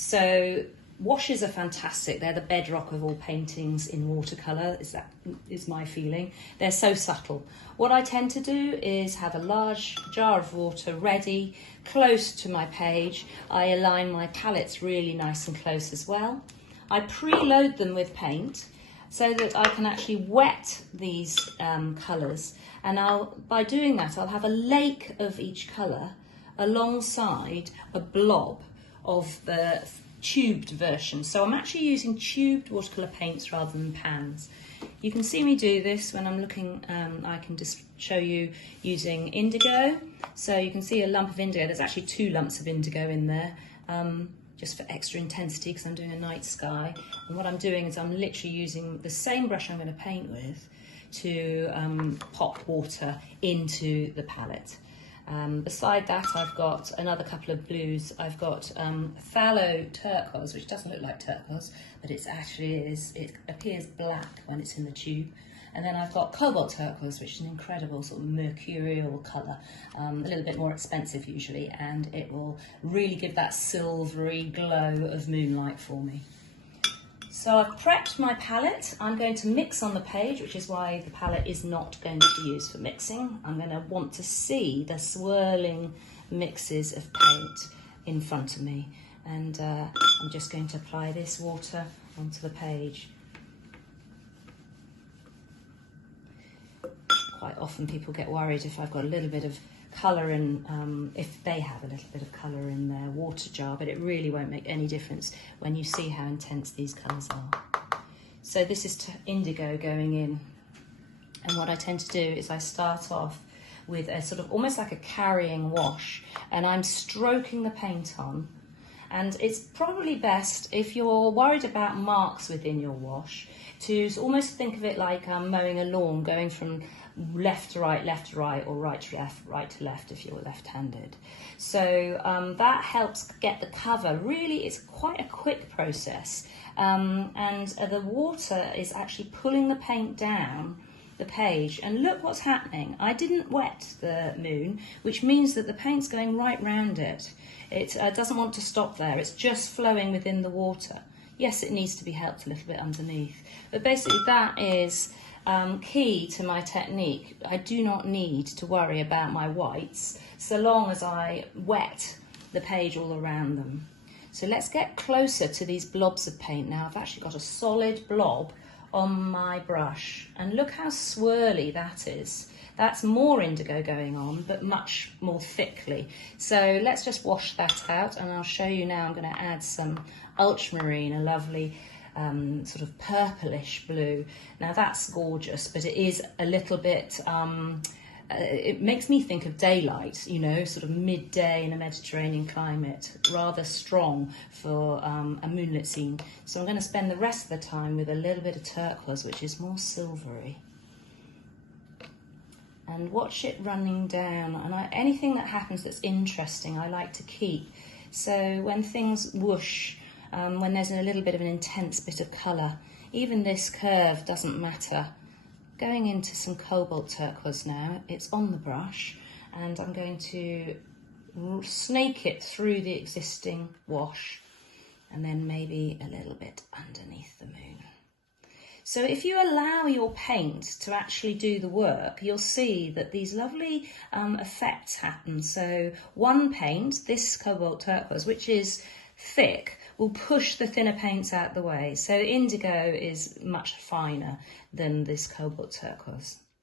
So washes are fantastic. They're the bedrock of all paintings in watercolour, is my feeling. They're so subtle. What I tend to do is have a large jar of water ready, close to my page. I align my palettes really nice and close as well. I preload them with paint so that I can actually wet these colours, and by doing that I'll have a lake of each colour alongside a blob of the tubed version. So I'm actually using tubed watercolour paints rather than pans. You can see me do this when I'm looking, I can just show you using indigo. So you can see a lump of indigo, there's actually 2 lumps of indigo in there, just for extra intensity because I'm doing a night sky. And what I'm doing is I'm literally using the same brush I'm going to paint with to pop water into the palette. Beside that, I've got another couple of blues. I've got phthalo turquoise, which doesn't look like turquoise, but it actually is. It appears black when it's in the tube. And then I've got cobalt turquoise, which is an incredible sort of mercurial colour, a little bit more expensive usually, and it will really give that silvery glow of moonlight for me. So I've prepped my palette. I'm going to mix on the page, which is why the palette is not going to be used for mixing. I'm going to want to see the swirling mixes of paint in front of me. And I'm just going to apply this water onto the page. Quite often people get worried if I've got a little bit of colour in, if they have a little bit of colour in their water jar, but it really won't make any difference when you see how intense these colours are. So this is indigo going in, and what I tend to do is I start off with a sort of almost like a carrying wash, and I'm stroking the paint on. And it's probably best, if you're worried about marks within your wash, to almost think of it like mowing a lawn, going from left to right, or right to left if you're left-handed. So that helps get the cover. Really, it's quite a quick process. And the water is actually pulling the paint down the page, and look what's happening. I didn't wet the moon, which means that the paint's going right round it. It doesn't want to stop there, it's just flowing within the water. Yes, it needs to be helped a little bit underneath, but basically that is key to my technique. I do not need to worry about my whites so long as I wet the page all around them. So let's get closer to these blobs of paint now. I've actually got a solid blob on my brush, and look how swirly that is. That's more indigo going on, but much more thickly. So let's just wash that out, and I'll show you now. I'm going to add some ultramarine, a lovely sort of purplish blue. Now that's gorgeous, but it is a little bit, it makes me think of daylight, you know, sort of midday in a Mediterranean climate, rather strong for a moonlit scene. So I'm going to spend the rest of the time with a little bit of turquoise, which is more silvery. And watch it running down, and anything that happens that's interesting I like to keep. So when things whoosh, when there's a little bit of an intense bit of colour, even this curve doesn't matter. Going into some cobalt turquoise now, it's on the brush, and I'm going to snake it through the existing wash, and then maybe a little bit underneath the moon. So if you allow your paint to actually do the work, you'll see that these lovely effects happen. So one paint, this cobalt turquoise, which is thick, will push the thinner paints out the way. So indigo is much finer than this cobalt turquoise.